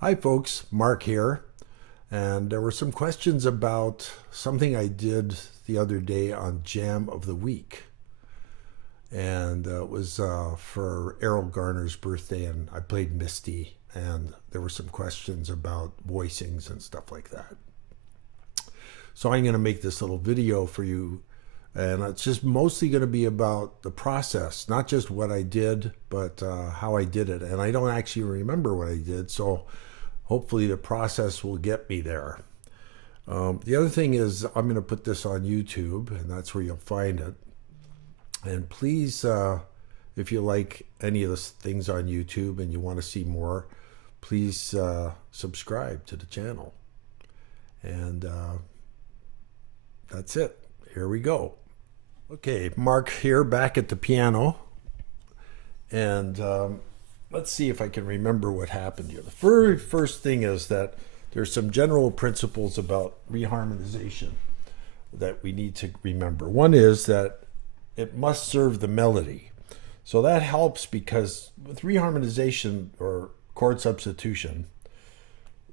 Hi folks, Mark here, and there were some questions about something I did the other day on Jam of the Week, and it was for Erroll Garner's birthday, and I played Misty, and there were some questions about voicings and stuff like that. So I'm going to make this little video for you, and it's just mostly going to be about the process, not just what I did, but how I did it. And I don't actually remember what I did, so hopefully the process will get me there. The other thing is I'm going to put this on YouTube, and that's where you'll find it. And please, if you like any of the things on YouTube and you want to see more, please subscribe to the channel. And that's it. Here we go. Okay, Mark here, back at the piano. And let's see if I can remember what happened here. The very first thing is that there's some general principles about reharmonization that we need to remember. One is that it must serve the melody. So that helps because with reharmonization or chord substitution,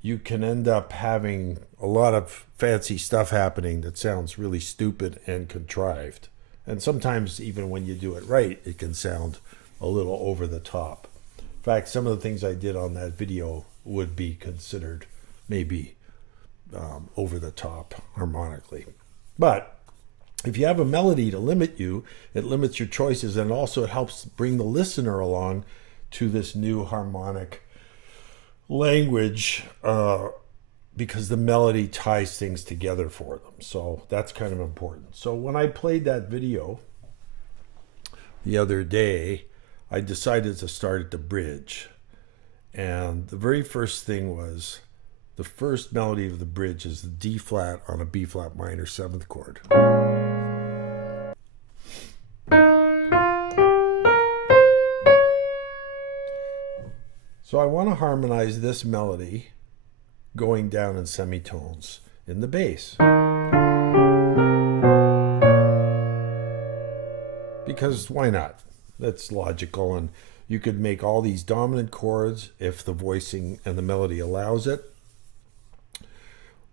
you can end up having a lot of fancy stuff happening that sounds really stupid and contrived. And sometimes even when you do it right, it can sound a little over the top. In fact, some of the things I did on that video would be considered maybe over the top harmonically. But if you have a melody to limit you, it limits your choices, and also it helps bring the listener along to this new harmonic language because the melody ties things together for them. So that's kind of important. So when I played that video the other day, I decided to start at the bridge. And the very first thing was, the first melody of the bridge is the D flat on a B flat minor 7th chord. So I want to harmonize this melody going down in semitones in the bass. Because why not? That's logical, and you could make all these dominant chords if the voicing and the melody allows it,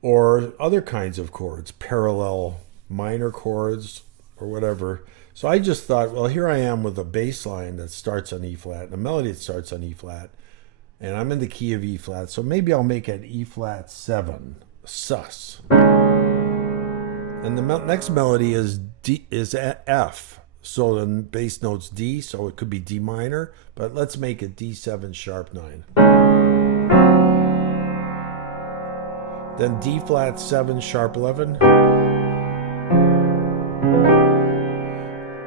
or other kinds of chords, parallel minor chords or whatever. So I just thought, well, here I am with a bass line that starts on E flat and a melody that starts on E flat, and I'm in the key of E flat, so maybe I'll make it E flat 7, sus. And the next melody is F. So the bass note's D, so it could be D minor, but let's make it D7 sharp 9. Then D flat 7 sharp 11.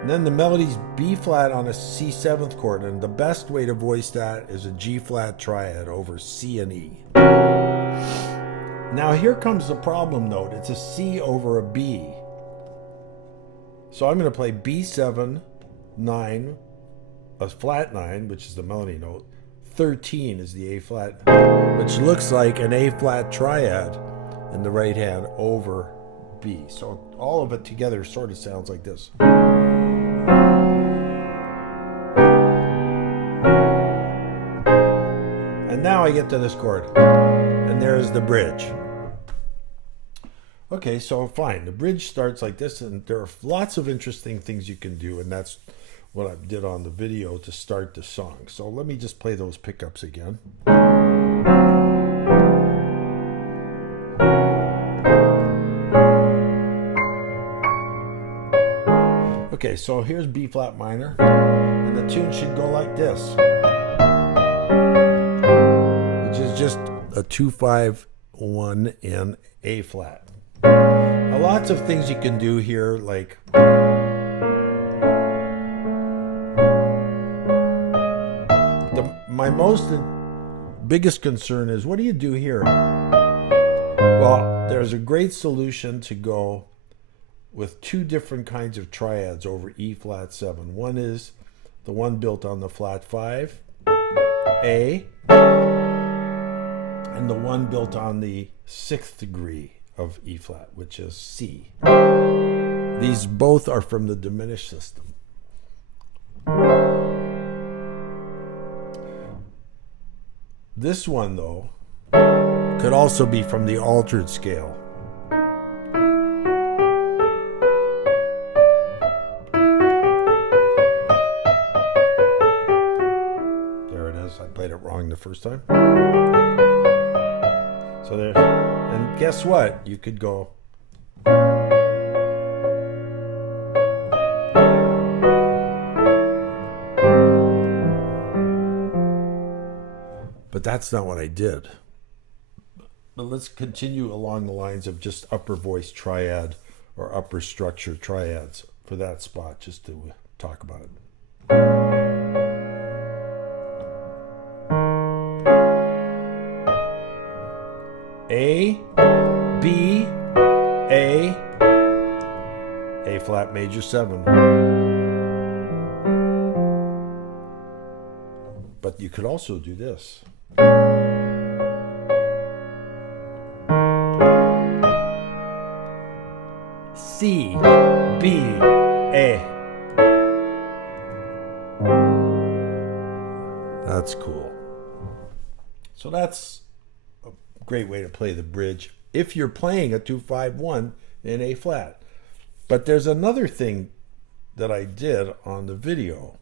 And then the melody's B flat on a C 7th chord, and the best way to voice that is a G flat triad over C and E. Now here comes the problem note. It's a C over a B. So I'm going to play B7, 9, a flat 9, which is the melody note. 13 is the A flat, which looks like an A flat triad in the right hand over B. So all of it together sort of sounds like this. And now I get to this chord, and there's the bridge. Okay, so fine. The bridge starts like this, and there are lots of interesting things you can do, and that's what I did on the video to start the song. So let me just play those pickups again. Okay, so here's B flat minor, and the tune should go like this, which is just a 2-5-1 in A flat. Now, lots of things you can do here, like my biggest concern is, what do you do here? Well, there's a great solution to go with two different kinds of triads over E flat 7. One is the one built on the flat 5, A, and the one built on the 6th degree of E flat, which is C. These both are from the diminished system. This one, though, Could also be from the altered scale. There it is. I played it wrong the first time. So there, and guess what? You could go. But that's not what I did. But let's continue along the lines of just upper voice triad or upper structure triads for that spot, just to talk about it. A, B, A flat major 7. But you could also do this. C, B, A. That's cool. So that's a great way to play the bridge if you're playing a 2-5-1 in A flat. But there's another thing that I did on the video,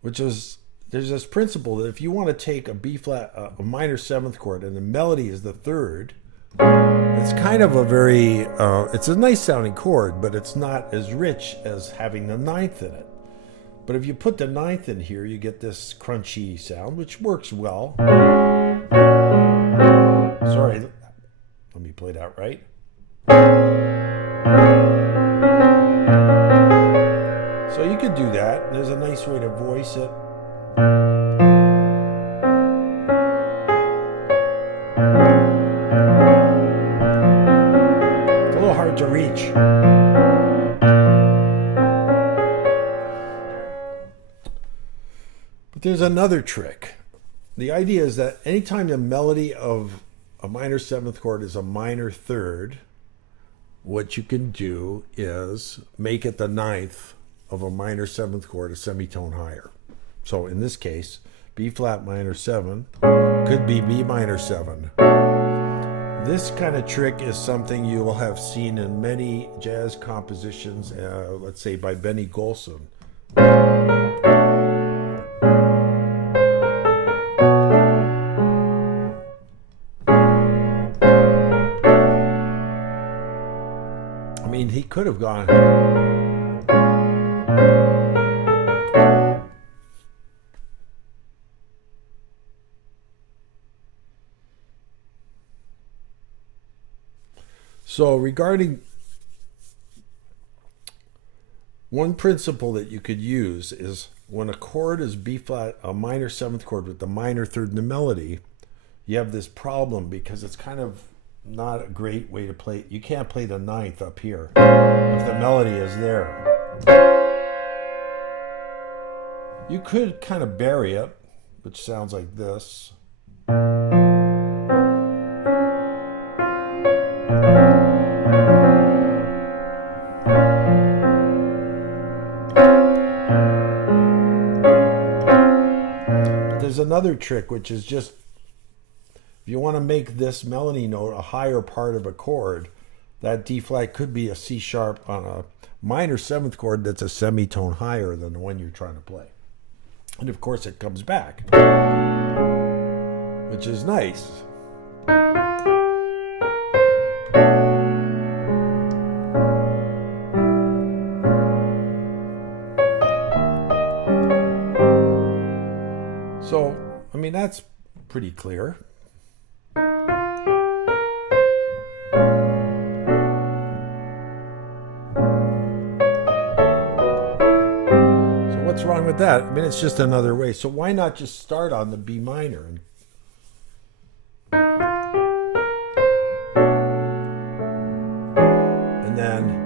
which is there's this principle that if you want to take a B flat, a minor 7th chord, and the melody is the 3rd, it's kind of a very, it's a nice sounding chord, but it's not as rich as having the 9th in it. But if you put the 9th in here, you get this crunchy sound, which works well. Sorry, let me play that right. So you could do that. There's a nice way to voice it. It's a little hard to reach. But there's another trick. The idea is that anytime the melody of a minor 7th chord is a minor 3rd, what you can do is make it the 9th of a minor 7th chord a semitone higher. So in this case, B flat minor 7 could be B minor 7. This kind of trick is something you will have seen in many jazz compositions, let's say by Benny Golson. I mean, he could have gone. So regarding one principle that you could use is when a chord is B flat, a minor 7th chord with the minor 3rd in the melody, you have this problem because it's kind of not a great way to play. You can't play the 9th up here if the melody is there. You could kind of bury it, which sounds like this. There's another trick, which is just if you want to make this melody note a higher part of a chord, that D flat could be a C sharp on a minor 7th chord that's a semitone higher than the one you're trying to play. And of course it comes back, which is nice. So, I mean, that's pretty clear. So what's wrong with that? I mean, it's just another way. So why not just start on the B minor? And then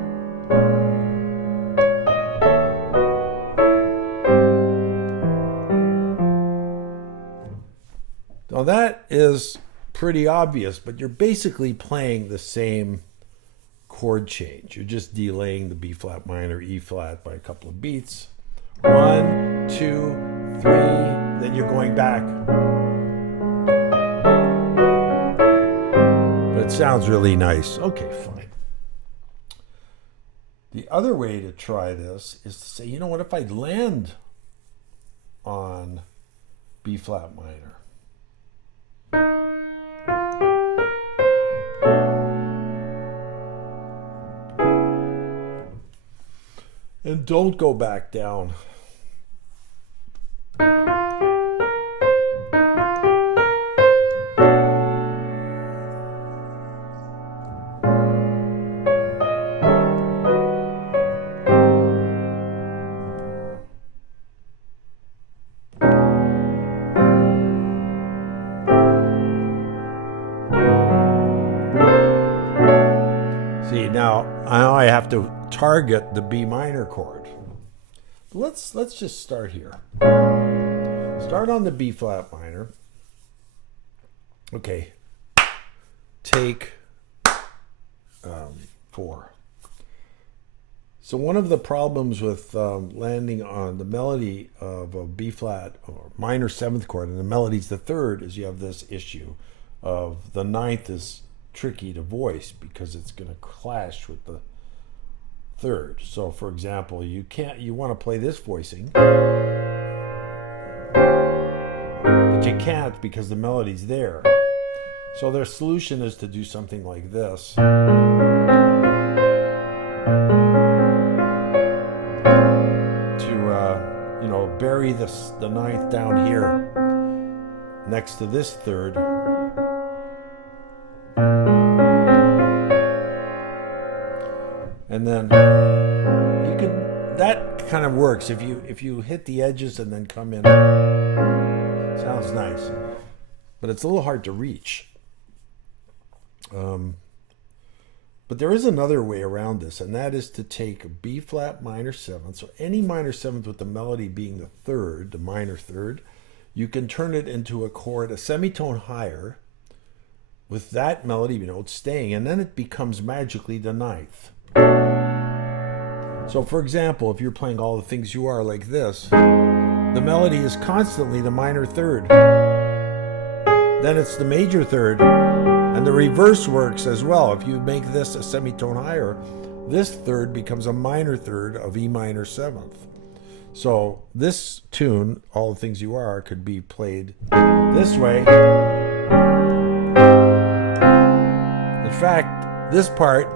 now that is pretty obvious, but you're basically playing the same chord change. You're just delaying the B flat minor, E flat by a couple of beats. 1, 2, 3, then you're going back. sounds really nice. Okay, fine. The other way to try this is to say, you know what, if I land on B flat minor, and don't go back down. See, now I have to target the B minor chord. Let's just start here. Start on the B flat minor. Okay. Take 4. So one of the problems with landing on the melody of a B flat or minor 7th chord, and the melody's the 3rd, is you have this issue of the 9th is tricky to voice because it's going to clash with the 3rd. So for example, you want to play this voicing, but you can't because the melody's there. So their solution is to do something like this. Bury the 9th down here next to this 3rd. And then you could, that kind of works if you hit the edges and then come in. Sounds nice, but it's a little hard to reach. But there is another way around this, and that is to take a B flat minor 7th, so any minor 7th with the melody being the 3rd, the minor 3rd, you can turn it into a chord, a semitone higher, with that melody note staying, and then it becomes magically the 9th. So for example, if you're playing All the Things You Are like this, the melody is constantly the minor 3rd. Then it's the major 3rd. And the reverse works as well. If you make this a semitone higher, this 3rd becomes a minor 3rd of E minor 7th. So this tune, All the Things You Are, could be played this way. In fact, this part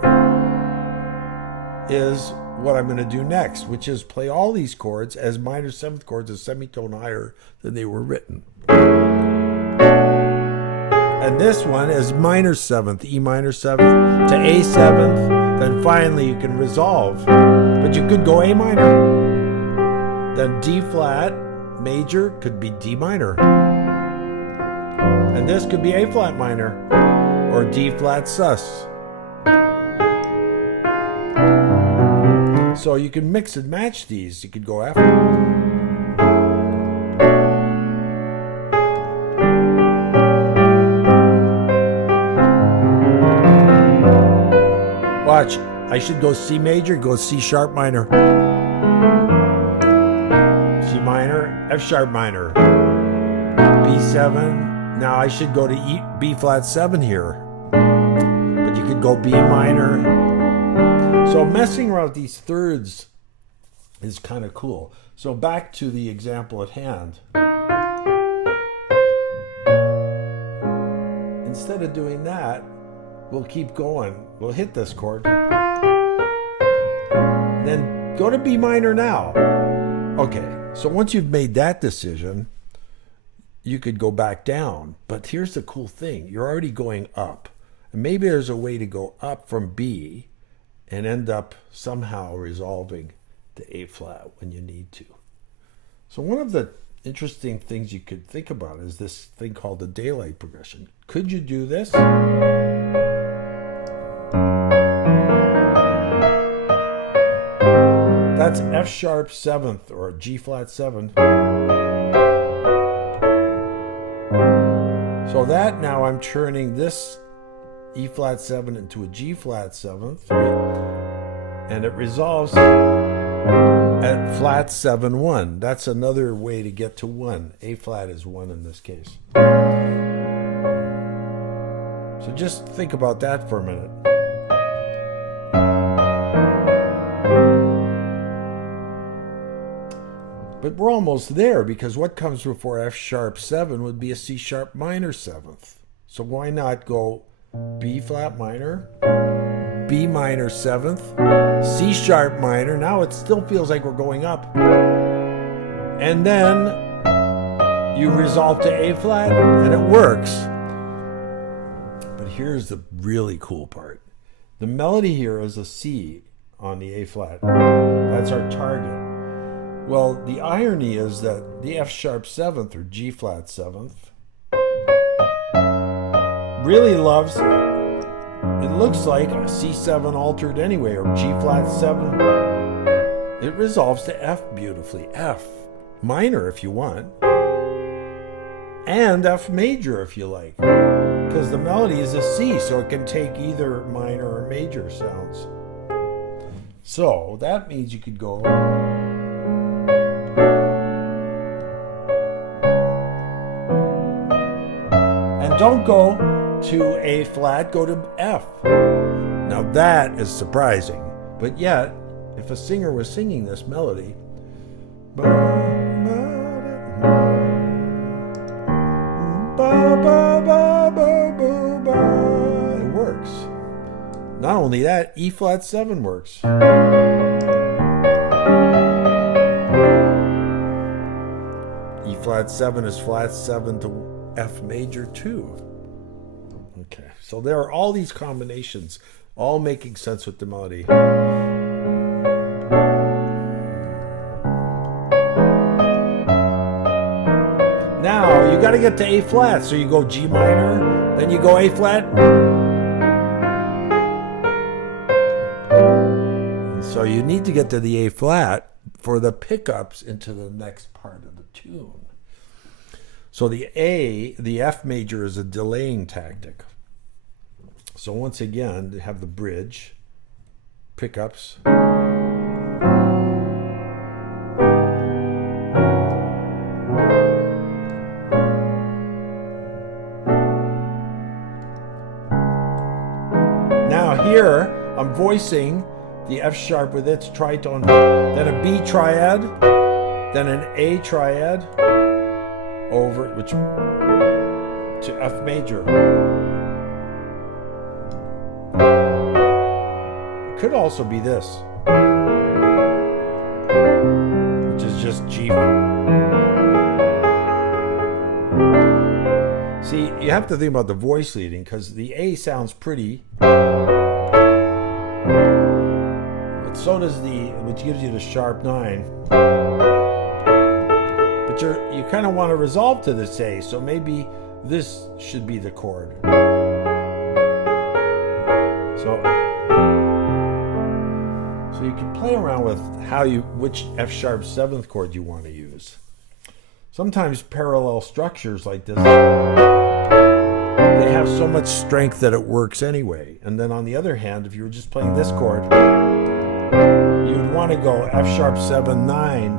is what I'm going to do next, which is play all these chords as minor 7th chords, a semitone higher than they were written. And this one is minor 7th, E minor 7th to A 7th. Then finally you can resolve. But you could go A minor. Then D flat major could be D minor. And this could be A flat minor or D flat sus. So you can mix and match these. You could go after. Watch, I should go C major, go C sharp minor, C minor, F sharp minor, B7. Now I should go to B flat 7 here, but you could go B minor. So messing around with these 3rds is kind of cool. So back to the example at hand. Instead of doing that, we'll keep going. We'll hit this chord. Then go to B minor now. Okay, so once you've made that decision, you could go back down. But here's the cool thing. You're already going up. And maybe there's a way to go up from B and end up somehow resolving to A flat when you need to. So one of the interesting things you could think about is this thing called the daylight progression. Could you do this? That's F sharp 7th or G flat 7. So that now I'm turning this E flat 7 into a G flat 7th, and it resolves at flat 7 1. That's another way to get to 1. A flat is 1 in this case. So So just think about that for a minute. But we're almost there, because what comes before F sharp 7 would be a C sharp minor 7th. So why not go B flat minor, B minor 7th, C sharp minor. Now it still feels like we're going up. And then you resolve to A flat and it works. But here's the really cool part. The melody here is a C on the A flat. That's our target. Well, the irony is that the F sharp 7th or G flat 7th really loves, it looks like a C7 altered anyway, or G flat 7. It resolves to F beautifully. F minor if you want, and F major if you like, because the melody is a C, so it can take either minor or major sounds. So that means you could go and don't go to A flat, go to F. Now that is surprising, but yet if a singer was singing this melody, it works. Not only that, E flat 7 works. E flat 7 is flat 7 to F major 2. Okay, so there are all these combinations, all making sense with the melody. Now, you got to get to A flat, so you go G minor, then you go A flat. And so you need to get to the A flat for the pickups into the next part of the tune. So the F major is a delaying tactic. So once again, they have the bridge, pickups. Now here, I'm voicing the F sharp with its tritone, then a B triad, then an A triad, over which to F major. It could also be this, which is just G. See, you have to think about the voice leading, because the A sounds pretty, but so does the, which gives you the sharp 9. But you kind of want to resolve to this A, so maybe this should be the chord. So you can play around with which F sharp 7th chord you want to use. Sometimes parallel structures like this, they have so much strength that it works anyway. And then on the other hand, if you were just playing this chord, you'd want to go F sharp 7, 9.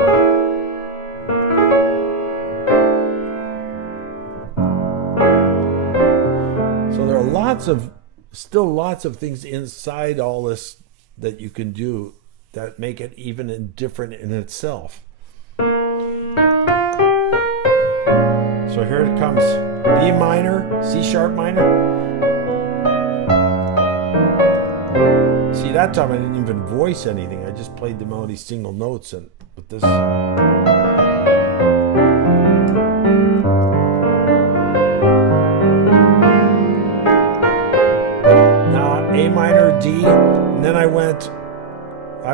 So there are still lots of things inside all this that you can do that make it even different in itself. So here it comes, B minor, C sharp minor. See, that time I didn't even voice anything. I just played the melody single notes, and with this. Now A minor, D, and then I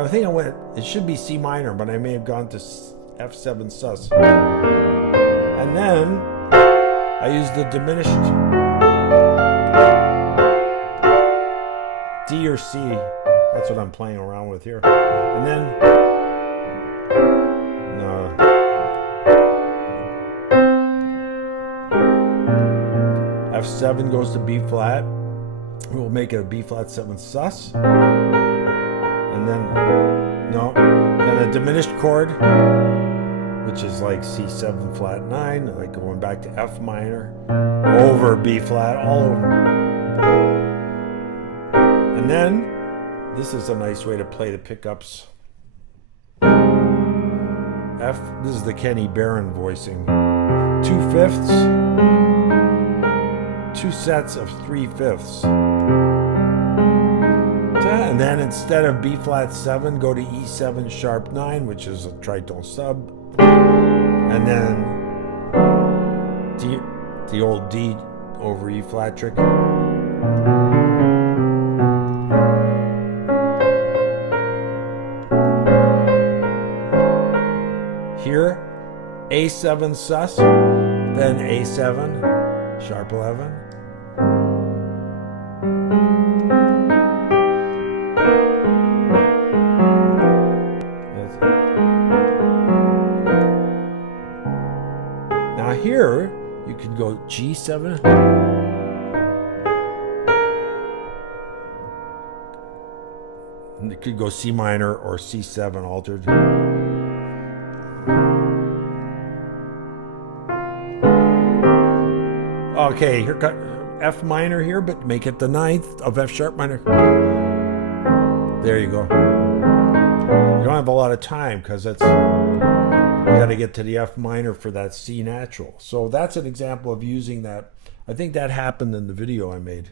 think I went, it should be C minor, but I may have gone to F7 sus. And then I used the diminished D or C. That's what I'm playing around with here. And then F7 goes to B flat. We'll make it a B flat 7 sus. And then a diminished chord, which is like C7 flat 9, like going back to F minor, over B flat, all over. And then, this is a nice way to play the pickups. F, this is the Kenny Barron voicing. 2/5, 2 sets of 3/5. And then instead of B flat 7, go to E7 sharp 9, which is a tritone sub. And then the old D over E flat trick. Here, A7 sus, then A7, sharp 11. Now here, you can go G7. And it could go C minor or C7 altered. Okay, here got F minor here, but make it the 9th of F sharp minor. There you go. You don't have a lot of time because you got to get to the F minor for that C natural. So that's an example of using that. I think that happened in the video I made.